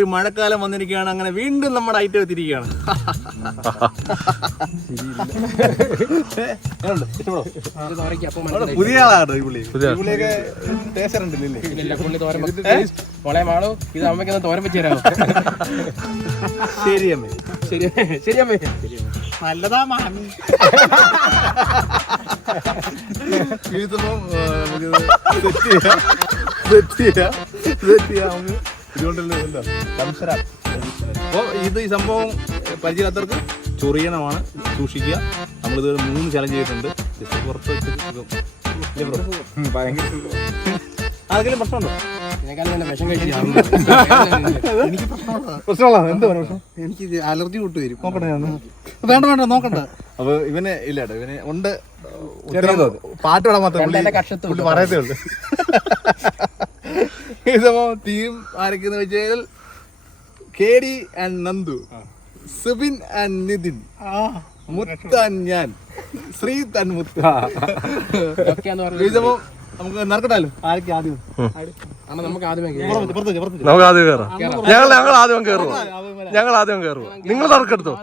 ഒരു മഴക്കാലം വന്നിരിക്കുകയാണ്. അങ്ങനെ വീണ്ടും നമ്മുടെ ഐറ്റം എത്തിയിരിക്കുകയാണ്. പുതിയ ആളാണ് ഈ പുള്ളി. പുള്ളിയൊക്കെ ടേസ്റ്റ് ഉണ്ടല്ലേ? ഇത് അമ്മയ്ക്ക് തോരൻ വെച്ച് തരാമോ? ശരി അമ്മേ. ശരി അമ്മേ. നല്ലതാ മാമി. അപ്പോൾ ഇത് ഈ സംഭവം പരിചയമില്ലാത്തവർക്ക് ചൊറിയണമാണ്, സൂക്ഷിക്കുക. നമ്മളിത് 3 ചലഞ്ച് ചെയ്തിട്ടുണ്ട്. പുറത്ത് ആർക്കെങ്കിലും പ്രശ്നമുണ്ടോ? എനിക്ക് പ്രശ്നമുള്ള എന്താ പ്രശ്നം? എനിക്ക് അലർജി വിട്ടു വരും. നോക്കട്ടെ, വേണ്ട നോക്കണ്ട. അപ്പൊ ഇവന് ഇല്ല കേട്ടോ, ഇവന് ഉണ്ട്. പാട്ട് പാടാൻ മാത്രം പുള്ളി പറയത്തേ ഉള്ളു. ഇതപ്പോ ടീം ആരൊക്കെയെന്ന് വെച്ചാൽ കേടി ആൻഡ് നന്ദു, സുബിൻ ആൻഡ് നിതിൻ, മുത്ത് ആൻഡ് ഞാൻ, ശ്രീത് ആൻഡ് മുത്ത്. ഇതപ്പോ നമുക്ക് നറുക്കട്ടാലോ? ആരൊക്കെ ആദ്യം? നമുക്ക് ആദ്യമേ കയറാം. ഞങ്ങൾ ആദ്യം കയറുക. നിങ്ങൾ നറുക്കെടുത്തോ?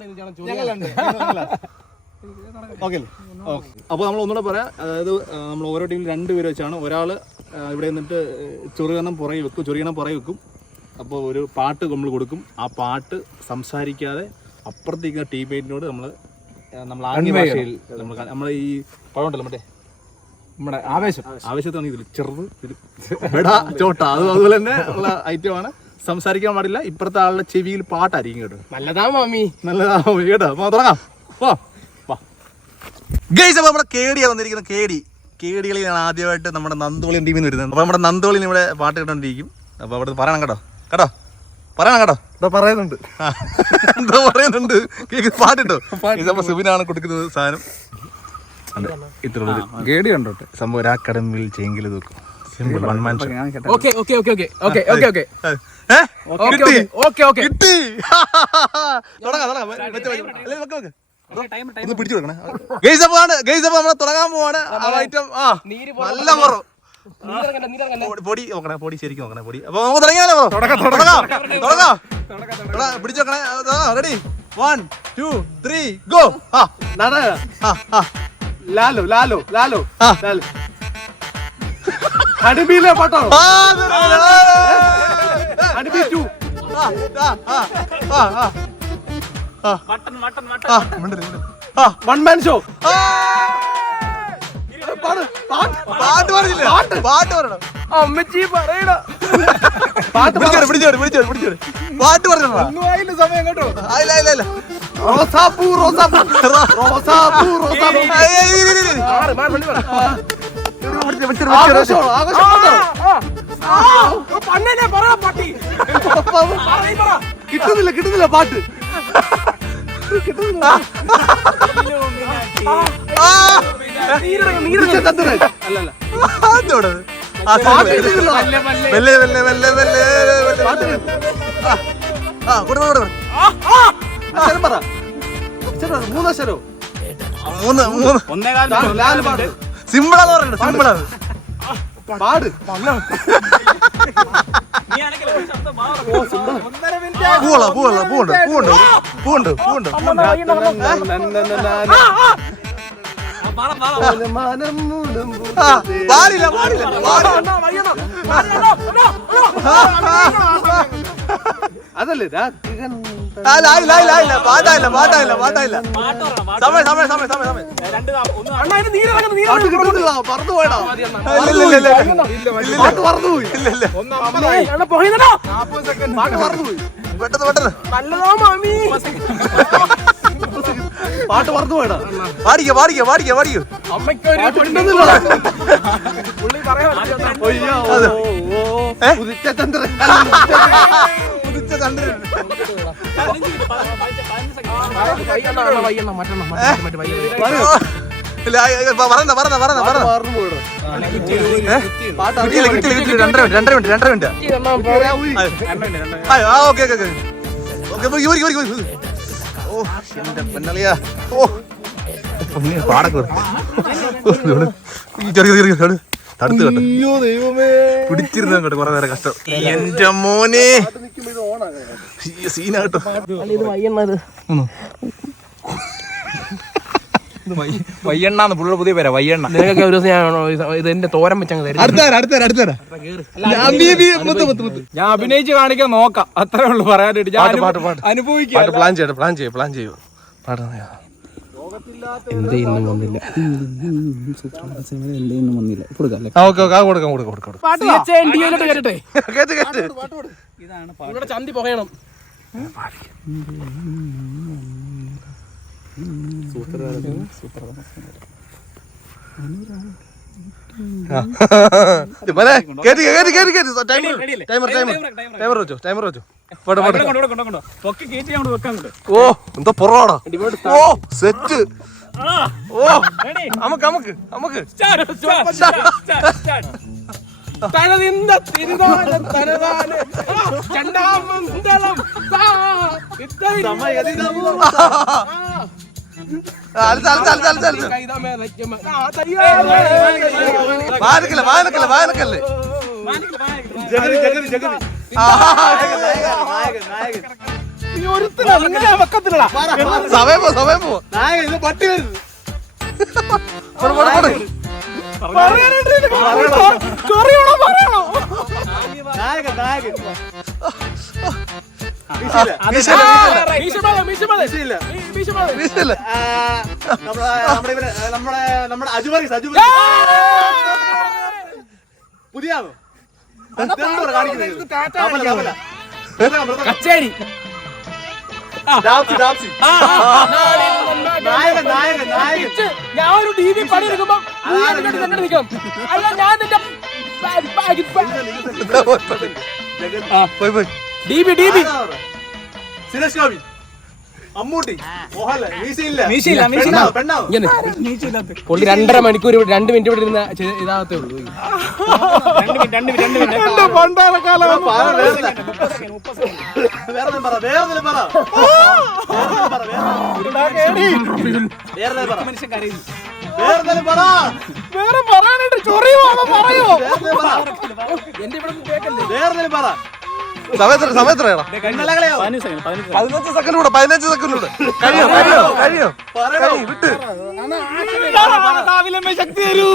ഓക്കെ. അപ്പോൾ നമ്മൾ ഒന്നുകൂടെ പറയാം. അതായത് നമ്മൾ ഓരോ ടീമിൽ 2 പേര് വെച്ചാണ്. ഒരാൾ ഇവിടെ നിന്നിട്ട് ചൊറിയണം പുറകെ വെക്കും. അപ്പോൾ ഒരു പാട്ട് നമ്മൾ കൊടുക്കും. ആ പാട്ട് സംസാരിക്കാതെ അപ്പുറത്തേക്ക് ടീംമേറ്റിനോട് നമ്മൾ ആംഗ്യ ഭാഷയിൽ നമ്മൾ ഈ പഴമുണ്ടല്ലോ മറ്റേ നമ്മുടെ ആവേശത്താണ് ഇതിൽ ചെറുത് ചോട്ട അതുപോലെ തന്നെ ഉള്ള ഐറ്റമാണ്. സംസാരിക്കാൻ പാടില്ല. ഇപ്പുറത്തെ ആളുടെ ചെവിയിൽ പാട്ടായിരിക്കും കേട്ടോ. നല്ലതാ മാമി കേട്ടോ. അപ്പോൾ തുടങ്ങാം. ഗൈസ്, അപ്പോൾ നമ്മുടെ കേടിയാണ് വന്നിരിക്കുന്നത്. കേടികളിലാണ് ആദ്യമായിട്ട് നമ്മുടെ നന്ദോളിയൻ ടീമിൽ നിന്ന് വരുന്നത്. അപ്പോൾ നമ്മുടെ നന്ദോളിന് ഇവിടെ പാട്ട് കേട്ടോണ്ടിരിക്കും. അപ്പോൾ അവിടെ പറയണം കേട്ടോ. പറയുന്നുണ്ട്. എന്താ പറയുന്നുണ്ട്? പാട്ടിട്ടോ. ഇതപ്പോൾ സുബിനാണ് കൊടുക്കുന്നത് സാധനം. ഇത്ര ഗേഡി കണ്ടോട്ടെ. സംഭവം ഒരാക്കടമ്പിൽ ചെങ്കിൽ തൂക്കും. Simple one man show. കിട്ടി. പിടിച്ചു കൊടുക്കണേ. ഗൈസ് അപ്പോൾ നമ്മളെ തുടങ്ങാൻ പോവാണ്. നല്ല കുറവ് പൊടി നോക്കണേ, പൊടി ശരിക്കും നോക്കണേ, പൊടി. അപ്പൊ നമുക്ക് തുടങ്ങിയാലോ? തുടങ്ങാം. പിടിച്ചു നോക്കണേ. Ready, 1 2 3 go. ലാലോ അടിബിയിലെ പാട്ടോ. അടിബി 2 വൺ മാൻ ഷോ. പാട്ട് പറയണം. അമ്മച്ചി പറയണ പാട്ട് പറഞ്ഞോ. സമയം കേട്ടോ. റോസാപ്പൂ കിട്ടുന്നില്ല പാട്ട്. സിമ്പിളാന്ന് പറഞ്ഞിട്ട് സിമ്പിളാണ് പാട്. പൂവുണ്ട്. അതല്ലേ പാട്ടായില്ല. പറന്നു പോയടാ. പെട്ടെന്ന് പാട്ട് പറഞ്ഞു പോയടാ. പാടിക്കോ. പാടൊക്കെ തടുത്ത് കേട്ടോ. അയ്യോ ദൈവമേ. പിടിച്ചിരുന്ന കേട്ടോ കുറെ നേരം കഷ്ടം. എന്റെ മോനെ സീനാട്ടോ. വയ്യണ്ണാന്ന് പുള്ള പുതിയ പേരാ വയ്യണ്ണ. നിനക്കൊക്കെ ഒരു ദിവസം ഞാൻ ഇത് എന്റെ തോരൻ വെച്ചങ്ങ് തരും. ഞാൻ അഭിനയിച്ച് കാണിക്കാൻ നോക്കാം, അത്രേ ഉള്ളൂ പറയാനായിട്ട്. ഞാൻ അനുഭവിക്കാം. പ്ലാൻ ചെയ്യൂ പാട്ട്. എന്തെയൊന്നും വന്നില്ല. കൊടുക്കാം. ഇവിടെ ചന്തി പുകയണം. ഓ എന്താ പൊറോടാ. ഓ സെറ്റ്. ഓ നമുക്ക് തനതിന്ത തിരുനാളം തനതാന് ചണ്ടാമണ്ഡലം വായനക്കല്ലേ സമയം പോ. പട്ടി വരുന്നു. നമ്മുടെ അജുബറി പുതിയാണോ കച്ചേരി ഞാൻ ഒരു ടി വി പണി എടുക്കുമ്പോ നിൽക്കും. അല്ല ഞാൻ DB സുരേഷ് ഗോപി അമ്മൂട്ടി പുള്ളി 2.5 മണിക്കൂർ 2 മിനിറ്റ് ഇവിടെ ഇരുന്ന ഇതാകത്തേ ഉള്ളൂ. സമയത്രയാ 15 സെക്കൻഡ് കൂടെ കഴിയോ വിട്ട് ശക്തി തരൂ.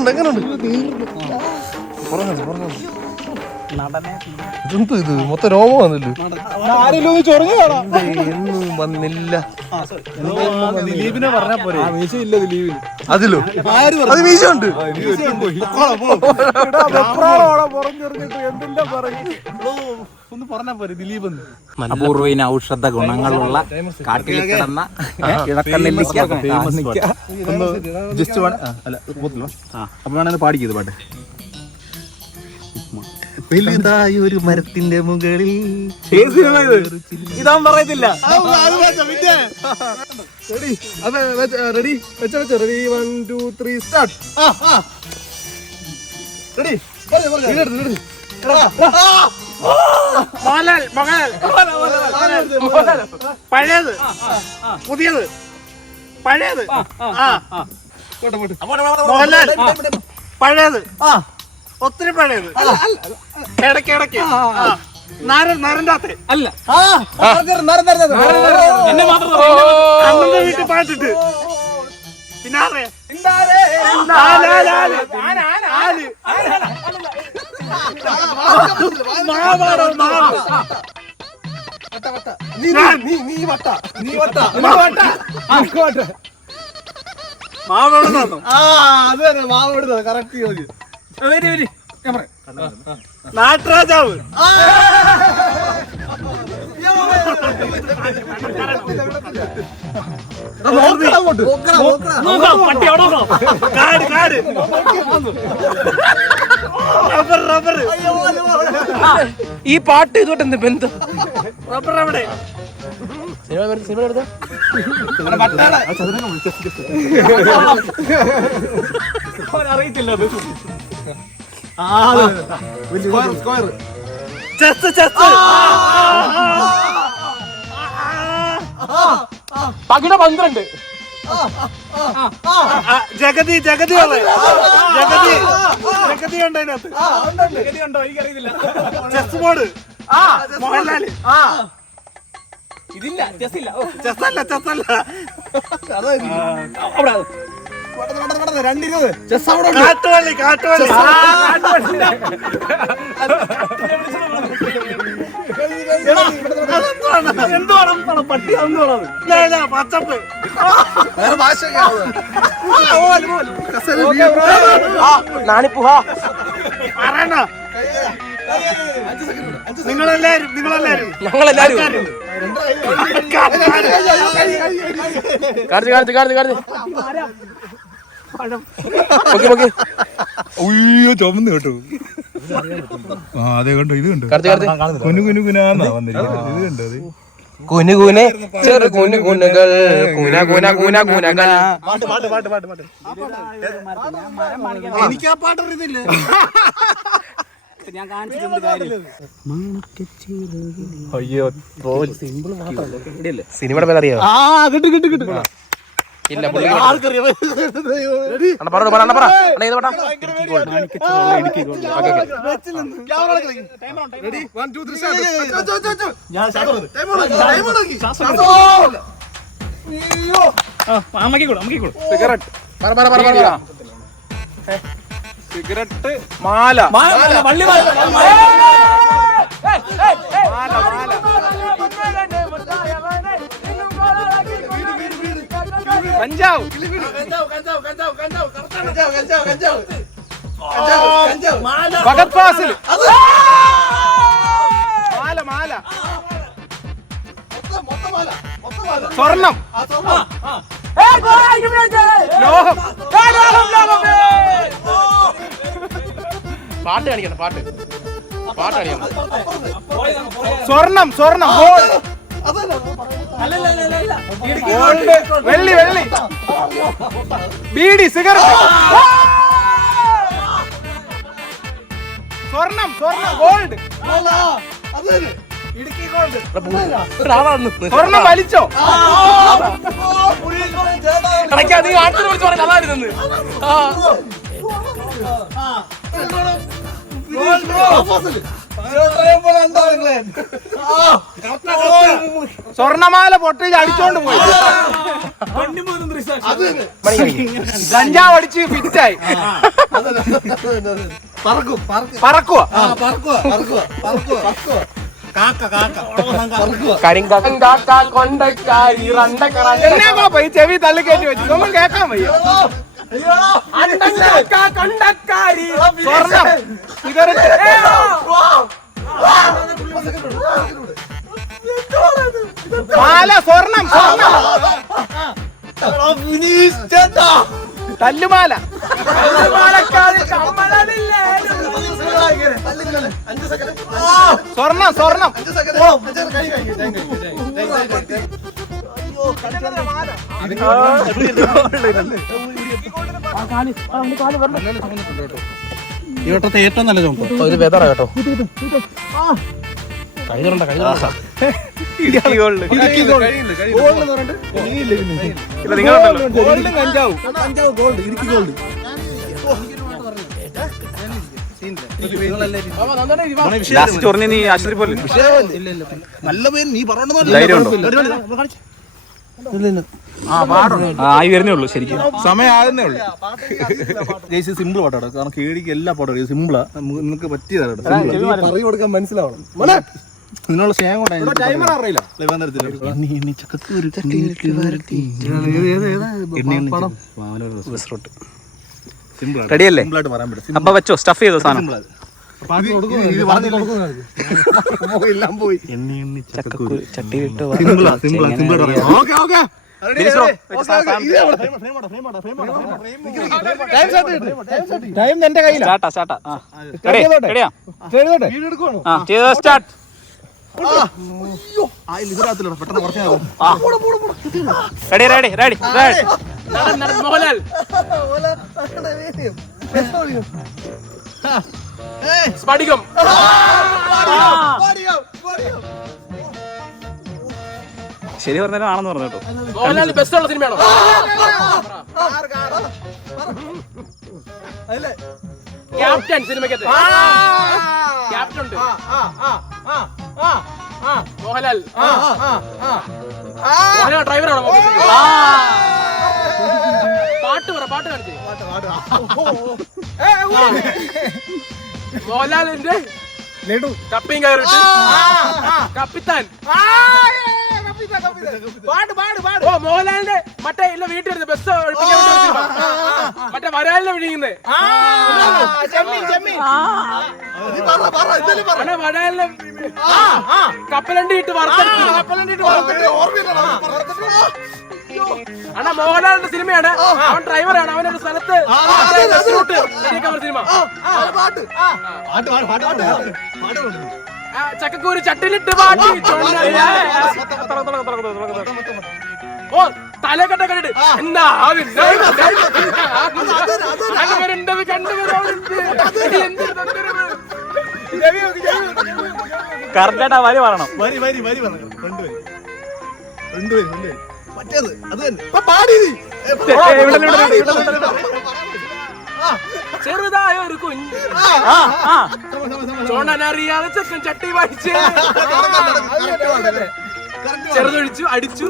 എങ്ങനെയുണ്ട് ഇതെന്ത് ഇത് മൊത്തം രോമം വന്നില്ല. എന്നും വന്നില്ല. ദിലീപിനെ പറഞ്ഞാ പോരെ. മീശയില്ല ദിലീപിന്. അതിലോ അത് മീശയുണ്ട്. ഒന്ന് പറഞ്ഞാ പോരെ ദിലീപ്. അപൂർവീന ഔഷധ ഗുണങ്ങളുള്ള കാട്ടിൽ കിടന്ന കിഴക്കനെല്ലിക്ക. ജസ്റ്റ് അപ്പൊ വേണമെങ്കിൽ പാടിക്കത് പാട്ട്. വലുതായൊരു മരത്തിന്റെ മുകളിൽ ഇതാ പറയത്തില്ല. Ready ready 1 2 3 start. റെഡി പഴയത് പുതിയത് പഴയത് പഴയത് ഒത്തിരി പഴയത് ഇടയ്ക്ക് നാരൻ്റെ അകത്ത് അല്ല എന്നെ മാത്രം അമ്മന്റെ വീട്ടിൽ പാട്ടിട്ട് പിന്നെ മാവോട് കറക്റ്റ് ചോദിച്ചു. നാട്ടരാജാവ് കാട് റബ്ബർ ഈ പാട്ട് ഇതോട്ട് എന്ത് ബന്ധം? റബ്ബർ എവിടെ? സിനിമ എടുത്ത അറിയത്തില്ല. പകിട 12. ജഗതി ഉണ്ടോ എനിക്കറിയത്തില്ല. Chess board. മോഹൻലാല്. ഇതില്ല, ചെസ് ഇല്ല. ചെസ്സല്ല. കാട്ടുവള്ളി. പട്ടി പച്ചപ്പ്. നിങ്ങളെല്ലാരും അയ്യോ ചുമന്ന് കേട്ടോ. അതെ കണ്ടോ, ഇത് കണ്ടോ, കുനുകുനാന്നാ വന്നിരിക്കുന്നത്. ഇത് കണ്ടോ, അത് കുനുകുനെ ചെറു കുനുകുനുകൾ കുനകൾ. എനിക്ക് ആ പാട്ട് അറിയത്തില്ലേ. ഞാൻ കാണിച്ചിട്ടുണ്ട് കാര്യം. അയ്യോ സിനിമയുടെ പേര് അറിയാമോ? കിട്ടും. ഇല്ല, സിഗരറ്റ്. മാല. കഞ്ചാവ്. ഭഗത് ഫാസിൽ. മാല. സ്വർണം. ലോഹം. പാട്ട് കാണിക്കണം, പാട്ട് കാണിക്കണം. സ്വർണം. ഗോൾഡ്. വെള്ളി. ബീഡി. സിഗരറ്റ്. സ്വർണം. ഗോൾഡ്. സ്വർണം വലിച്ചോ? നീ ആട്ടിനെ വിളിച്ച് പറഞ്ഞ അതായിരുന്നു. സ്വർണമാല പൊട്ടിച്ച് അടിച്ചോണ്ട് പോയി. കഞ്ചാവ് അടിച്ച് ഫിറ്റായി. പറക്കുവോ? ചെവി തള്ളിക്കയറ്റി വെച്ചു. ഒന്നും കേക്കാൻ വയ്യ. സ്വർണം. സിഗരറ്റ്. മാല. സ്വർണം. തല്ലുമാല. സ്വർണം. ഈ വട്ടത്തെ ഏറ്റവും നല്ല ചോമ്പ് ഇത് വെതറ കേട്ടോ. ചൊറിഞ്ഞ് നീ ആശുപത്രി പോലെ നല്ല പേര് നീ പറഞ്ഞു. ആയി വരുന്നേ ഉള്ളൂ. ശരിക്കും സമയമാകുന്നേ ഉള്ളൂ. ജയിച്ച് സിമ്പിൾ പാട്ടാണ്. കാരണം കേടിക്ക് എല്ലാ പാട്ടും സിമ്പിളാ. നിങ്ങൾക്ക് പറ്റിയതാണ്. പറഞ്ഞു കൊടുക്കാൻ മനസ്സിലാവണം. ഇതിനുള്ള സ്നേഹം കൊണ്ടാണ്. അറിയില്ല. റെഡിയല്ലേ? അപ്പൊ വെച്ചോ, സ്റ്റഫ് ചെയ്തോ സാധനം. ടൈം എന്റെ കയ്യിലാ. സ്ഫടികം. ശരി പറഞ്ഞാലും ആണെന്ന് പറഞ്ഞു കേട്ടോ. മോഹൻലാലിന് ബെസ്റ്റ് ഉള്ള സിനിമയാണോ? ക്യാപ്റ്റൻ സിനിമയ്ക്കകത്ത് ക്യാപ്റ്റൻ ഉണ്ട്. മോഹൻലാൽ മോഹൻലാൽ ഡ്രൈവറാണോ? പാട്ട് പറ, പാട്ട് കാണിച്ചേ. മോഹൻലാലിന്റെ കപ്പിയും കയറിട്ട് കപ്പിത്താൻ. ഓ മോഹൻലാലിന്റെ മറ്റേ ഇല്ല വീട്ടിൽ വരുന്നത് ബസ് മറ്റേ വരാലിനെ വിഴിയുന്നത് വരാലിനെ കപ്പലണ്ടി ഇട്ട് അണ്ണാ മോഹൻലാലിന്റെ സിനിമയാണ്. അവൻ ഡ്രൈവറാണ്. അവനൊരു സ്ഥലത്ത് സിനിമ ചക്കക്കൂര് ചട്ടിലിട്ട് പാട്ടി. ഓ തലക്കെട്ട കണ്ടിട്ട് എന്താ കറക്റ്റായിട്ട് ആ വരി പറയണം. ചെറുതായ ഒരു കുഞ്ഞ് ചോണനറിയാതെ ചെക്കൻ ചട്ടി വായിച്ച് ചെറുതൊഴിച്ചു അടിച്ചു.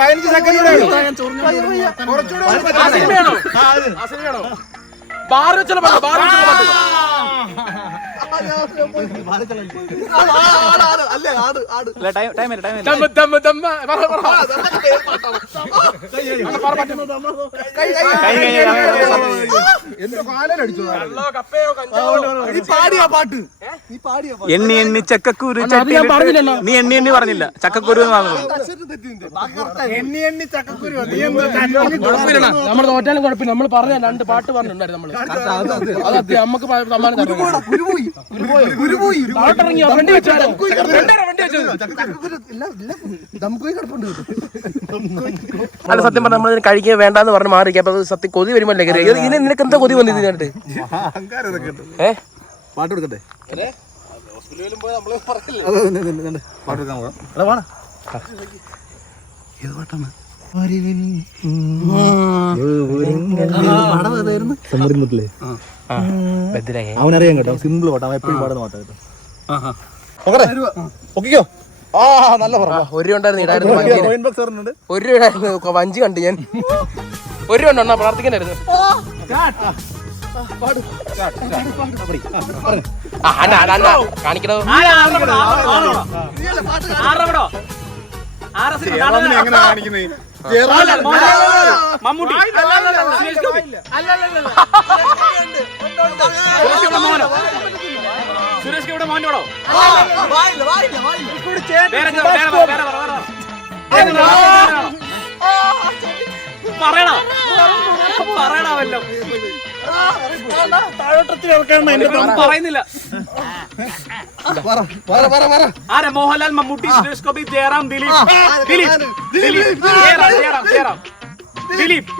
15 സെക്കൻഡ് ആ സിനിമയാണോ? ബാറ് വെച്ചുള്ള പാട്ട്, ബാറ് വെച്ചുള്ള പാട്ട്. ദമ്മ ദമ്മ ദമ്മ എണ്ണി എണ്ണി ചക്കക്കൂര് നീ എണ്ണി എണ്ണി പറഞ്ഞില്ല, ചക്കക്കൂര് നമ്മൾ തോറ്റാലും കുഴപ്പമില്ല. നമ്മൾ പറഞ്ഞ 2 പാട്ട് പറഞ്ഞിട്ടുണ്ടായിരുന്നു നമ്മള്. അത് നമുക്ക് സമ്മാനം ഇറങ്ങിയോ? വണ്ടി വെച്ചാലോ? വണ്ടി വെച്ചത് അല്ല സത്യം പറഞ്ഞ നമ്മൾ കഴിക്കാൻ വേണ്ടെന്ന് പറഞ്ഞ് മാറിയിരിക്കും. അപ്പൊ സത്യം കൊതി വരുമല്ലേ? ഇതിന് നിനക്ക് എന്താ കൊതി വന്നത് ഇതിനായിട്ട്? പാട്ട് കൊടുക്കട്ടെ? അവനറിയാം കേട്ടോ, സിമ്പിൾ പാട്ടാ, അവൻ എപ്പോഴും പാടുന്ന പാട്ടാ കേട്ടോ. ഓക്കെയോ? ആ നല്ല പറഞ്ഞു. ഒരു ഉണ്ടായിരുന്നു ഒരു വഞ്ചി കണ്ടു ഞാൻ. ഒരു ഉണ്ടോ പ്രാർത്ഥിക്കാനായിരുന്നു. കാണിക്കണോ? മമ്മൂട്ടി സുരേഷ് ഗോപിയുടെ മോനോടോ? പറയണോ? പറയണമല്ലോ. പറയുന്നില്ല. ആരാ? മോഹൻലാൽ, മമ്മൂട്ടി, സുരേഷ് ഗോപി, ജയറാം, ദിലീപ്. ദിലീപ്,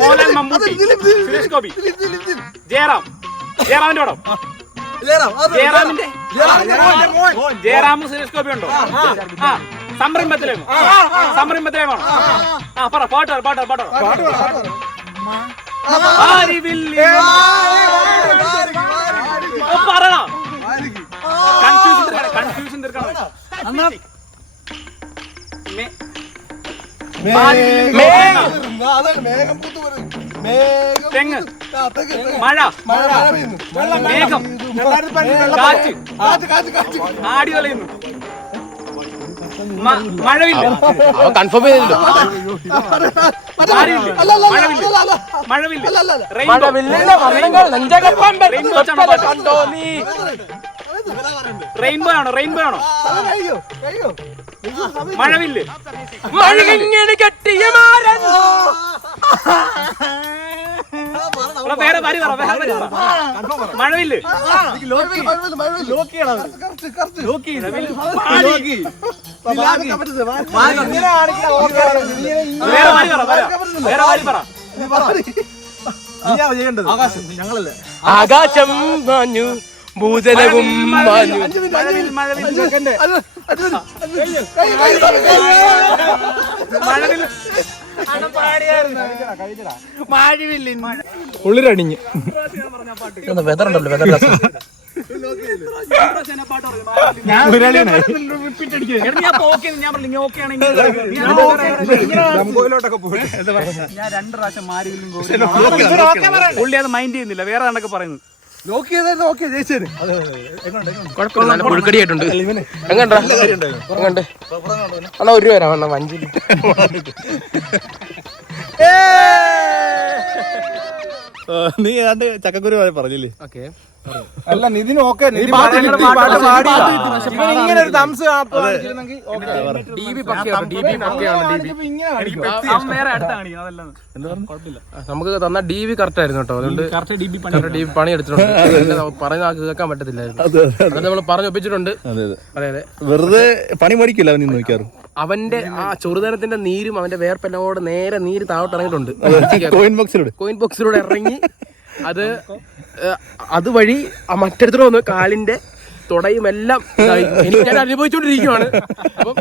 മോഹൻലാൽ, മമ്മൂട്ടി, സുരേഷ് ഗോപി, ജയറാം. ജയറാമിന്റെ പടം. ജയറാമും സുരേഷ് ഗോപി ഉണ്ടോ? സംരംഭത്തിലേമോ? സംരംഭത്തിലേമാണോ? ആ പറ, പാട്ടോ പാട്ടോ പാട്ടോ. പറയണോ? കൺഫ്യൂഷൻ തീർക്കണം. തെങ്ങ്, മഴ, മേഘം, കാറ്റ്, ആടി വലയുന്നു, മഴവില്ല. കൺഫേം ചെയ്തില്ല. മഴവില്ല. റെയിൻബോ ആണോ? റെയിൻബോ ആണോ? മഴവില്ല്. മഴവിങ്ങനെ കെട്ടിയ മാരൻ. വേറെ വരി പറ. മഴവില്ല്. വേറെ വരി പറ. വേറെ വരി പറ. ആകാശം മാഞ്ഞു ഭൂതലവും മാഞ്ഞു ഉള്ളിലടിഞ്ഞ് വെതറുണ്ടല്ലോ വെതർ പുള്ളി അത് മൈൻഡ് ചെയ്യുന്നില്ല വേറെ കണ്ടൊക്കെ പറയുന്നു പുഴുക്കടിയായിട്ടുണ്ട് എങ്ങണ്ട എങ്ങണ്ട് എന്നാ 1 രൂപ വരാം 5 നീ ഏതാണ്ട് ചക്കക്കുരു പറഞ്ഞില്ലേ? ഓക്കെ അല്ല നിതിന് ഓക്കെ ഇങ്ങനെ ഒരു തംസ് നമുക്ക് തന്ന DV കറക്റ്റ് ആയിരുന്നു കേട്ടോ. അതുകൊണ്ട് DB പണി എടുത്തിട്ടുണ്ട്. പറഞ്ഞ കേൾക്കാൻ പറ്റത്തില്ലായിരുന്നു. അത് നമ്മൾ പറഞ്ഞൊപ്പിച്ചിട്ടുണ്ട്. അതെ അതെ വെറുതെ പണി മേടിക്കില്ല അവൻ നോക്കാറ്. അവന്റെ ആ ചെറുതനത്തിന്റെ നീരും അവന്റെ വേർപ്പെല്ലാം കൂടെ നേരെ നീര് താഴോട്ട് ഇറങ്ങിയിട്ടുണ്ട്. കോയിൻ ബോക്സിലൂടെ ഇറങ്ങി അതുവഴി ആ മറ്റടുത്തോടെ വന്ന് കാലിന്റെ തുടയും എല്ലാം എനിക്ക് ഞാൻ അനുഭവിച്ചോണ്ടിരിക്കുവാണ്. അപ്പം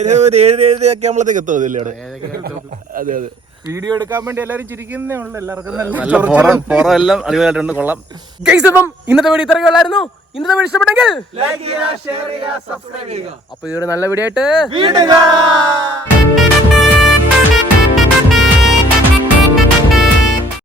7:30 ഒക്കെ ആകുമ്പോഴത്തേക്ക് എത്തുമല്ലേ അവിടെ? അതെ അതെ. വീഡിയോ എടുക്കാൻ വേണ്ടി എല്ലാരും ചിരിക്കുന്നേ ഉള്ളു. എല്ലാവർക്കും നല്ല പുറം എല്ലാം അടിപൊളിയായിട്ടുണ്ട്. കൊള്ളാം. അപ്പം ഇന്നത്തെ വീഡിയോ ഇത്രയേ ഉള്ളായിരുന്നു. ഇന്നത്തെ വീഡിയോ ഇഷ്ടപ്പെട്ടെങ്കിൽ അപ്പൊ ഈ ഒരു നല്ല വീഡിയോ ആയിട്ട്